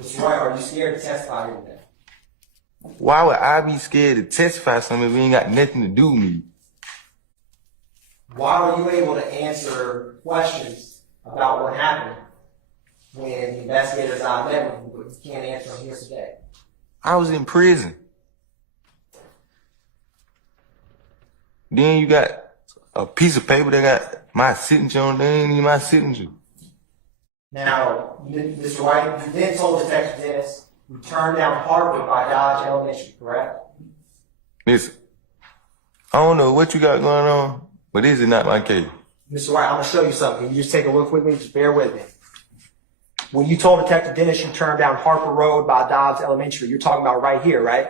Mr. White, are you scared to testify here today? Why would I be scared to testify something if we ain't got nothing to do with me? Why were you able to answer questions about what happened when the investigators I met with you, but you can't answer them here today? I was in prison. Then you got a piece of paper that got my signature on it. That ain't even my signature. Now, Mr. White, you then told Detective Dennis you turned down Harvard by Dodge Elementary, correct? Listen, I don't know what you got going on, but this is not my case. Mr. White, I'm going to show you something. Can you just take a look with me? Just bear with me. When you told Detective Dennis you turned down Harper Road by Dobbs Elementary, you're talking about right here, right?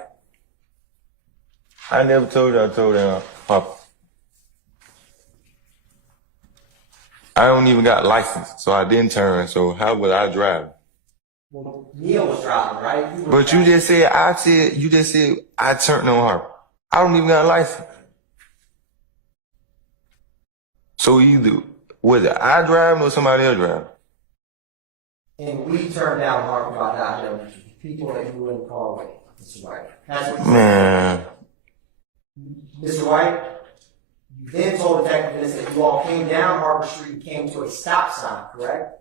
I never told you I told them, Papa. I don't even got license, so I didn't turn, so how would I drive? Well, Neil was driving, right? You just said I turned on Harper. I don't even got a license. So either, was it I driving or somebody else driving? And we turned down Harper by Dodge Elementary. People that you wouldn't call away, Mr. White. That's what you Man. said. Mr. White, you then told Detective Dennis that you all came down Harper Street and came to a stop sign, correct?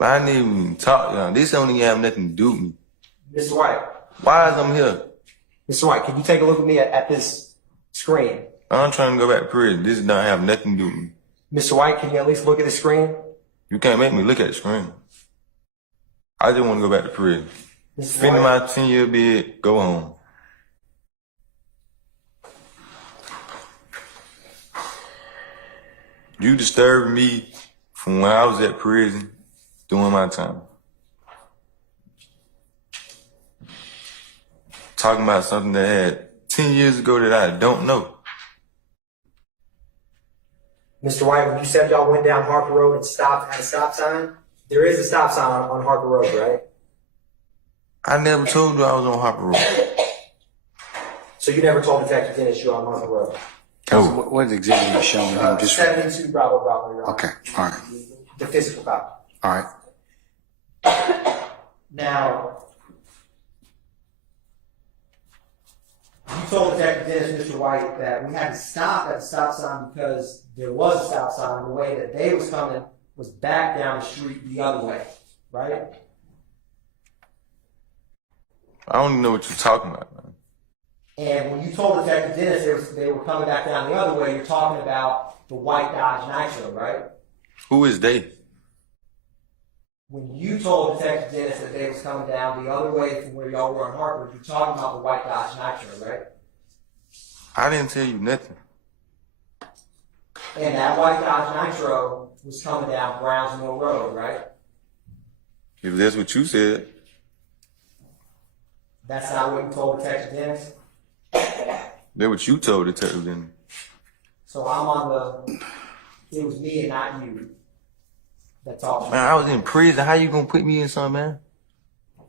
I didn't even talk, y'all. This don't even have nothing to do with me. Mr. White. Why is I'm here? Mr. White, can you take a look at me at this screen? I'm trying to go back to prison. This don't have nothing to do with me. Mr. White, can you at least look at the screen? You can't make me look at the screen. I just want to go back to prison. Mr. Finish White. my 10-year bid, go home. You disturbed me from when I was at prison doing my time. Talking about something that had 10 years ago that I don't know. Mr. White, when you said y'all went down Harper Road and stopped at a stop sign, there is a stop sign on Harper Road, right? I never told you I was on Harper Road. So you never told Detective Dennis you were on Harper Road? Oh. What exhibit are you showing him? Just 72 Bravo Bravo. Your Honor. Okay, all right, The physical copy. all right. Now, you told Detective Dennis, Mr. White, that we had to stop at the stop sign because there was a stop sign. The way that they was coming was back down the street the other way, right? I don't even know what you're talking about, man. And when you told Detective Dennis they were coming back down the other way, you're talking about the white Dodge Nitro, right? Who is they? When you told Detective Dennis that they was coming down the other way from where y'all were in Harper, you're talking about the white Dodge Nitro, right? I didn't tell you nothing. And that white Dodge Nitro was coming down Browns Mill Road, right? If that's what you said. That's not what you told Detective Dennis? That's what you told the detective, didn't you? So I'm on the, it was me and not you that talked to Man, I was in prison. How you gonna put me in something, man?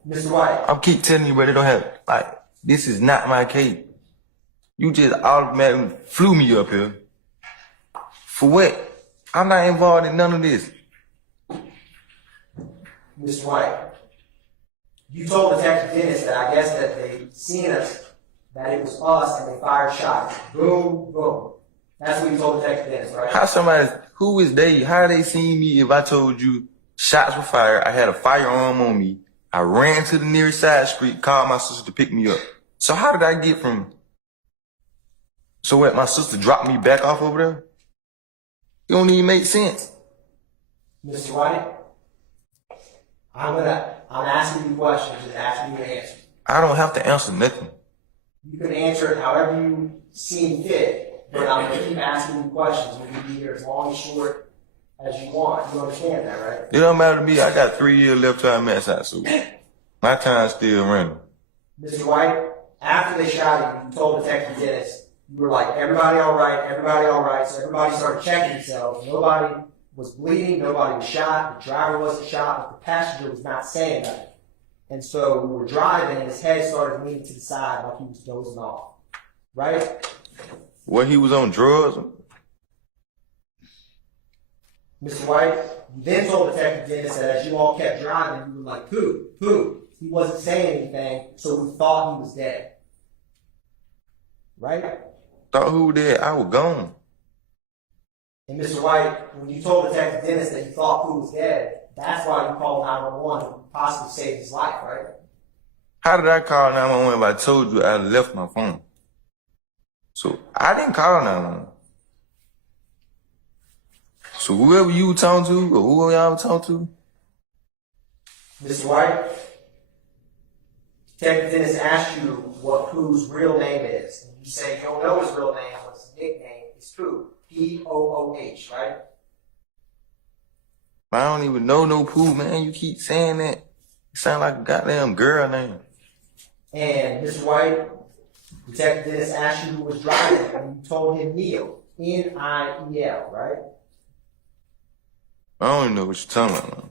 me. Mr. White, I keep telling you, but it don't have, like, this is not my case. You just automatically flew me up here. For what? I'm not involved in none of this. Mr. White, you told Detective Dennis that I guess that they seen us, that it was us, and they fired shots. Boom, boom. That's what you told Detective Dennis, right? How somebody, who is they? How they seen me if I told you shots were fired, I had a firearm on me, I ran to the nearest side street, called my sister to pick me up. So how did I get from, so what, my sister dropped me back off over there? It don't even make sense. Mr. White, I'm asking you questions and asking you to answer. I don't have to answer nothing. You can answer it however you seem fit, but I'm going to keep asking you questions. We can be here as long and short as you want. You understand that, right? It don't matter to me. I got 3 years left till I max out, so my time's still running. Mr. White, after they shot you, you told Detective Dennis, you were like, everybody all right, everybody all right. So everybody started checking themselves. Nobody was bleeding, nobody was shot, the driver wasn't shot, but the passenger was not saying nothing. And so we were driving and his head started leaning to the side like he was dozing off. Right? What, he was on drugs? Mr. White, you then told Detective Dennis that as you all kept driving, you were like, poo. He wasn't saying anything, so we thought he was dead. Right? Thought who did? I was gone. And Mr. White, when you told Detective Dennis that you thought Pooh was dead, that's why you called 911 and possibly saved his life, right? How did I call 911 if I told you I left my phone? So I didn't call 911. So whoever you were talking to, or whoever y'all were talking to, Mr. White, Detective Dennis asked you what Pooh's real name is. And you say you don't know his real name, but his nickname is Pooh. P-O-O-H, right? I don't even know no Pooh, man. You keep saying that. It sound like a goddamn girl name. And Mr. White, Detective Dennis asked you who was driving, and you told him Neil. N-I-E-L, right? I don't even know what you're talking about, man.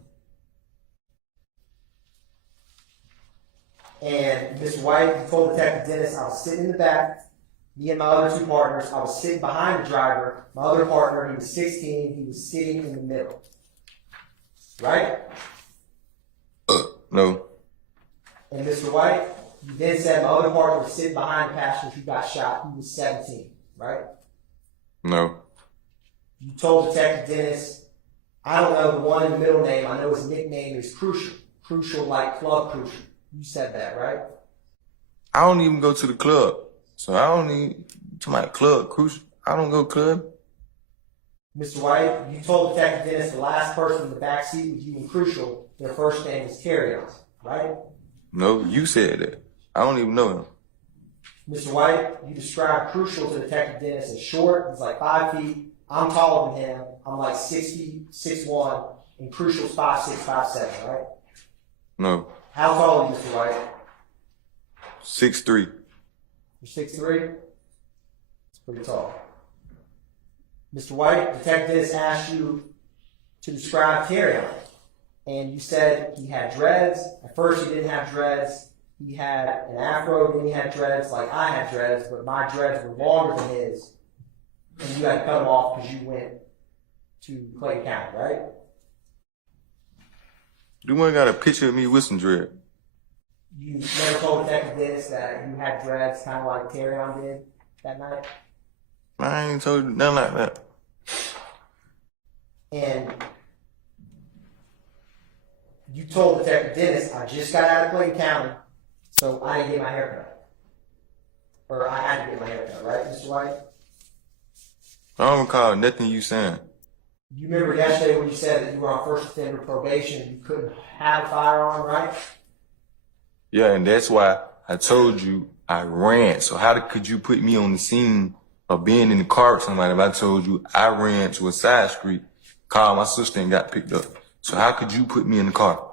And Mr. White, you told Detective Dennis, I was sitting in the back, me and my other two partners, I was sitting behind the driver. My other partner, he was 16, he was sitting in the middle. Right? No. And Mr. White, you then said my other partner was sitting behind the passenger who got shot. He was 17, right? No. You told Detective Dennis, I don't know the one in the middle name. I know his nickname is Crucial. Crucial like Club Crucial. You said that, right? I don't even go to the club. So I don't need to my club crucial. I don't go club. Mr. White, you told Detective Dennis the last person in the back seat was you and Crucial. Their first name was Carry-On, right? No, you said that. I don't even know him. Mr. White, you described Crucial to Detective Dennis as short. He's like 5 feet. I'm taller than him. I'm like 6 feet, 6'1", and Crucial's 5'6", 5'7", right? No. How tall are you, Mr. White? 6'3". You're 6'3"? It's pretty tall. Mr. White, Detective Dennis asked you to describe Carry-On. And you said he had dreads. At first he didn't have dreads. He had an afro, then he had dreads like I had dreads, but my dreads were longer than his. And you had to cut them off because you went to Clayton County, right? You one got a picture of me with some dread. You never told Detective Dennis that you had dreads kind of like Carry-On did that night? I ain't told you nothing like that. And you told Detective Dennis, I just got out of Clayton County, so I didn't get my haircut. Or I had to get my haircut, right, Mr. White? I don't recall nothing you saying. You remember yesterday when you said that you were on first offender probation and you couldn't have a firearm, right? Yeah, and that's why I told you I ran. So how could you put me on the scene of being in the car with somebody if I told you I ran to a side street, called my sister and got picked up? So how could you put me in the car?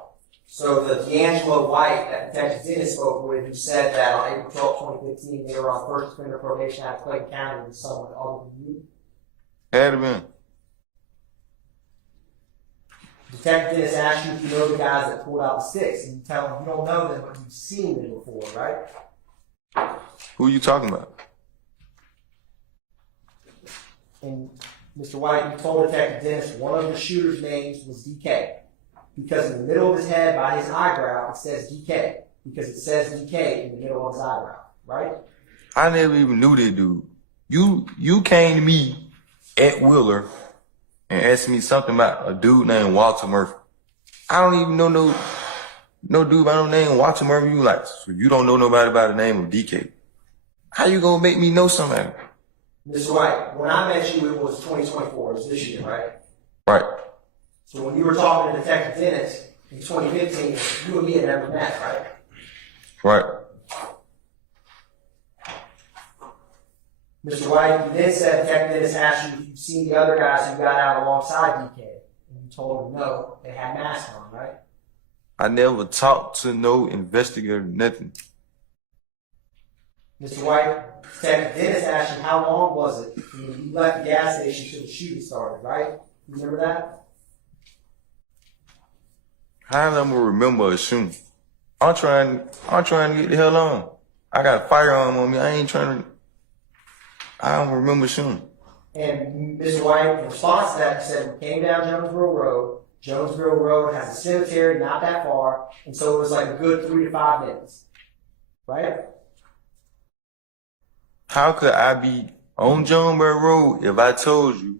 So the D'Angelo White that Detective Dennis spoke with, who said that on April 12, 2015, they were on first offender probation out of Clayton County with someone other than you? Had it been. Detective Dennis asked you if you know the guys that pulled out the sticks, and you tell him you don't know them, but you've seen them before, right? Who you talking about? And Mr. White, you told Detective Dennis one of the shooter's names was DK. Because in the middle of his head, by his eyebrow, it says DK. Because it says DK in the middle of his eyebrow, right? I never even knew that dude. You came to me at Wheeler and asked me something about a dude named Walter Murphy. I don't even know no dude by no name Walter Murphy. You like, so you don't know nobody by the name of DK. How you gonna make me know somebody? Mr. White, when I met you, it was 2024. It was this year, right? Right. So when you were talking to Detective Dennis in 2015, you and me had never met, right? Right. Mr. White, you then said Detective Dennis asked you if you've seen the other guys who got out alongside DK. And you told him no, they had masks on, right? I never talked to no investigator, nothing. Mr. White, Detective Dennis asked you how long was it when you left the gas station till the shooting started, right? You remember that? How am I gonna remember a shooting? I'm trying to get the hell on. I got a firearm on me. I don't remember shooting. And Mr. White, in response to that, he said, we came down Jonesboro Road. Jonesboro Road has a cemetery not that far, and so it was like a good 3 to 5 minutes. Right? How could I be on Jonesboro Road if I told you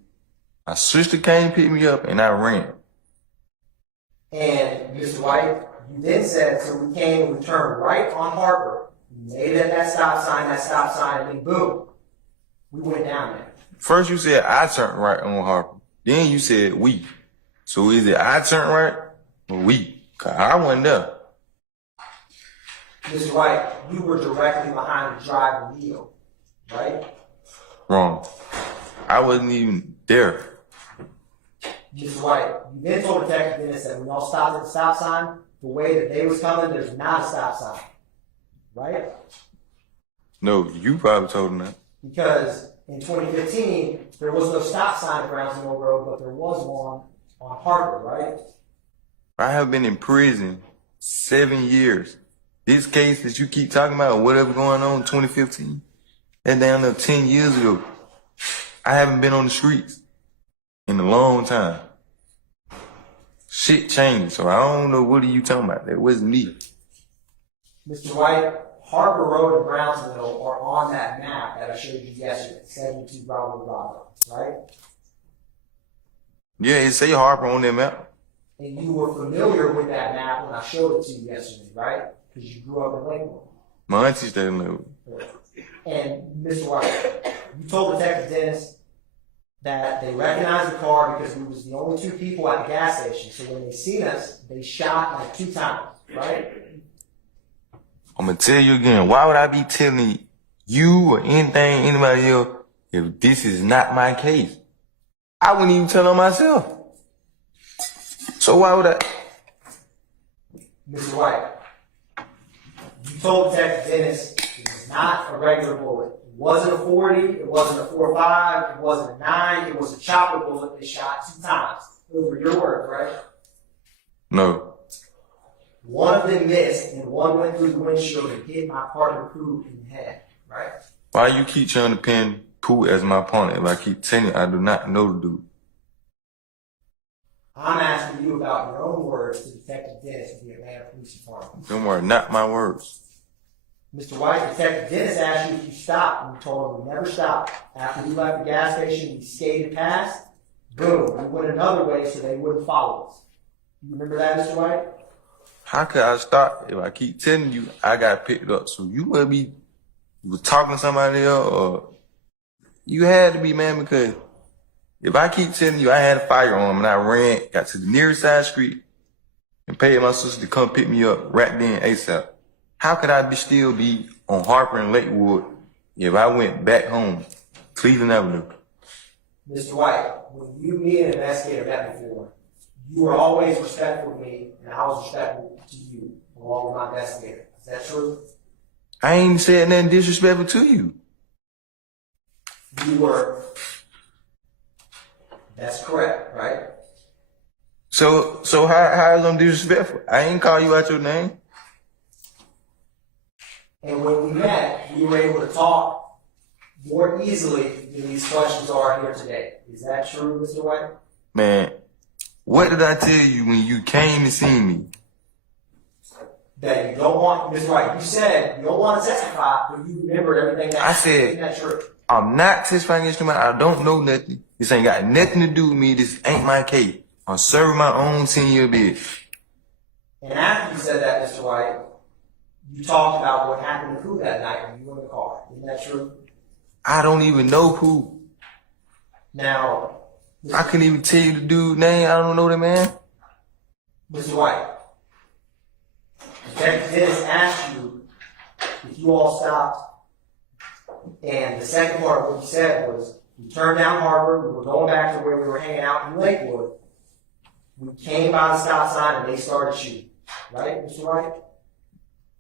my sister came pick me up and I ran? And Mr. White, you then said, so we came and we turned right on Harper, we made it at that stop sign, and then boom, we went down there. First you said I turned right on Harper. Then you said we. So is it I turned right or we? 'Cause I wasn't there. Mr. White, you were directly behind the driving wheel, right? Wrong. I wasn't even there. Mr. White, you then told Detective Dennis that when y'all stopped at the stop sign, the way that they was coming, there's not a stop sign, right? No, you probably told him that. Because in 2015, there was no stop sign at Brownsville Road, but there was one on Harper, right? I have been in prison 7 years. This case that you keep talking about, or whatever going on in 2015, that down there 10 years ago. I haven't been on the streets in a long time. Shit changed, so I don't know what are you talking about. That wasn't me. Mr. White, Harper Road and Brownsville are on that map that I showed you yesterday, 72 Bravo Bravo, right? Yeah, it say Harper on that map. And you were familiar with that map when I showed it to you yesterday, right? Because you grew up in Lakewood. My auntie stayed in Lakewood. And Mr. White, you told Detective Dennis that they recognized the car because we was the only 2 people at the gas station. So when they seen us, they shot like 2 times, right? I'm gonna tell you again, why would I be telling you or anybody else, if this is not my case? I wouldn't even tell on myself. So why would I? Mr. White, you told Detective Dennis it was not a regular bullet. It wasn't a 40, it wasn't a 4.5, it wasn't a 9, it was a chopper bullet they shot 2 times. Those were your words, right? No. One of them missed, and one went through the windshield and hit my partner Pooh in the head, right? Why you keep trying to pin Pooh as my opponent if I keep telling you I do not know the dude? I'm asking you about your own words to Detective Dennis of the Atlanta Police Department. Them were not my words. Mr. White, Detective Dennis asked you if you stopped, and you told him we never stopped. After we left the gas station, we skated past. Boom, we went another way so they wouldn't follow us. You remember that, Mr. White? How could I stop if I keep telling you I got picked up? So you must be you was talking to somebody else, or you had to be, man, because if I keep telling you I had a firearm and I ran, got to the nearest side street and paid my sister to come pick me up right then ASAP, how could I still be on Harper and Lakewood if I went back home, Cleveland Avenue? Mr. White, when you, me, and an investigator met before, you were always respectful to me, and I was respectful to you, along with my investigator. Is that true? I ain't said nothing disrespectful to you. You were. That's correct, right? So how is I'm disrespectful? I ain't call you out your name. And when we met, we were able to talk more easily than these questions are here today. Is that true, Mr. White? Man, what did I tell you when you came to see me? That you don't want, Mr. White, you said you don't want to testify, but you remembered everything that I said, isn't that true? I'm not testifying against you, I don't know nothing. This ain't got nothing to do with me. This ain't my case. I'm serving my own 10-year bid. And after you said that, Mr. White, you talked about what happened to who that night when you were in the car. Isn't that true? I don't even know who. Now, I couldn't even tell you the dude's name. I don't know that man. Mr. White, Detective Dennis asked you if you all stopped, and the second part of what you said was, we turned down Harper, we were going back to where we were hanging out in Lakewood, we came by the stop sign and they started shooting. Right, Mr. White?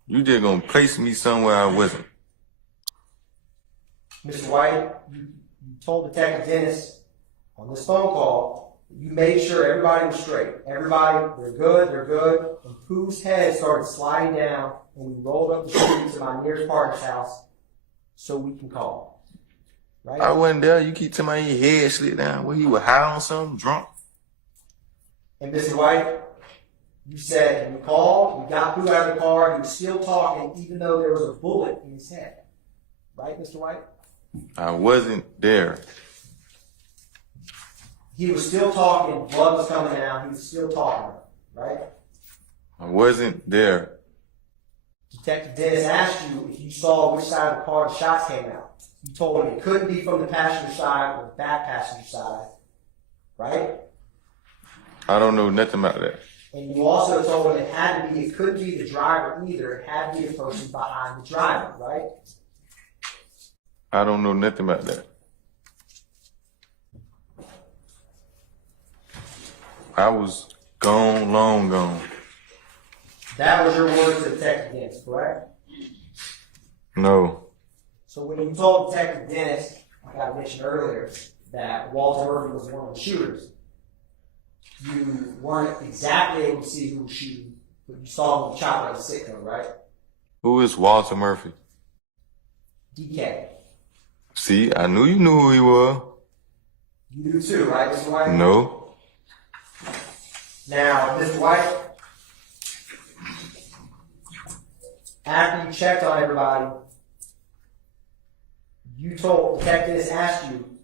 You just gonna place me somewhere I wasn't. Mr. White, you told Detective Dennis on this phone call that you made sure everybody was straight. Everybody, they're good. And Pooh's head started sliding down, and we rolled up the street to my nearest partner's house so we can call. right? I wasn't there. You keep telling me your head slid down. Well, he was high on something, drunk. And Mr. White, you said you called, you got Pooh out of the car, he was still talking even though there was a bullet in his head. Right, Mr. White? I wasn't there. He was still talking, blood was coming down, he was still talking, right? I wasn't there. Detective Dennis asked you if you saw which side of the car the shots came out. You told him it couldn't be from the passenger side or the back passenger side, right? I don't know nothing about that. And you also told him it couldn't be the driver either, it had to be the person behind the driver, right? I don't know nothing about that. I was gone, long gone. That was your word to Detective Dennis, correct? No. So when you told Detective Dennis, like I mentioned earlier, that Walter Murphy was one of the shooters, you weren't exactly able to see who was shooting, but you saw him chop out of the sitcom, right? Who is Walter Murphy? DK. See, I knew you knew who he was. You do too, right, Mr. White? No. Now, Mr. White, after you checked on everybody, you told Detective Dennis asked you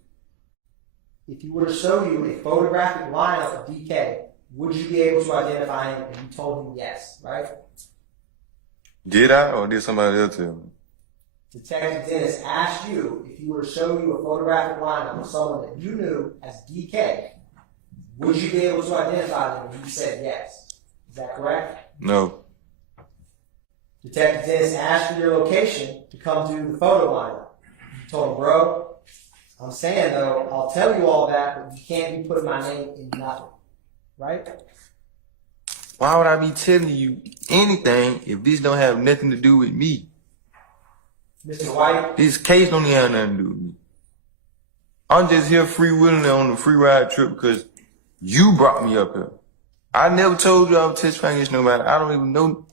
if he were to show you a photographic lineup of DK, would you be able to identify him? And you told him yes, right? Did I, or did somebody else tell me? Detective Dennis asked you if he were to show you a photographic lineup of someone that you knew as DK, would you be able to identify them? And you said yes. Is that correct? No. Detective Dennis asked for your location to come to the photo lineup. You told him, bro, I'm saying though, I'll tell you all that, but you can't be putting my name in nothing. Right? Why would I be telling you anything if this don't have nothing to do with me? Mr. White? This case don't even have nothing to do with me. I'm just here freewheeling on the free ride trip because you brought me up here. I never told you I was testifying against nobody. I don't even know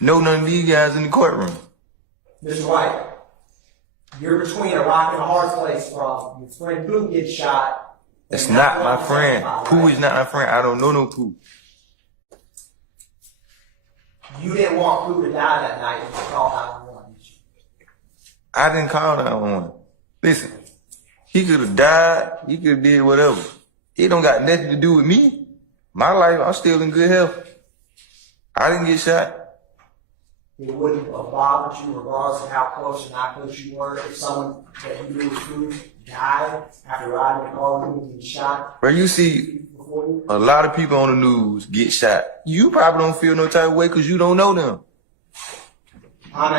none of these guys in the courtroom. Mr. White, you're between a rock and a hard place from your friend Pooh gets shot. It's not my friend. Pooh is not my friend. I don't know no Pooh. You didn't want Pooh to die that night when you called 911, did you? I didn't call 911. Listen, he could have died. He could have did whatever. It don't got nothing to do with me. My life, I'm still in good health. I didn't get shot. It wouldn't have bothered you regardless of how close or not close you were if someone that you knew was Pooh died after riding a car with you and getting shot. Where you see a lot of people on the news get shot. You probably don't feel no type of way because you don't know them.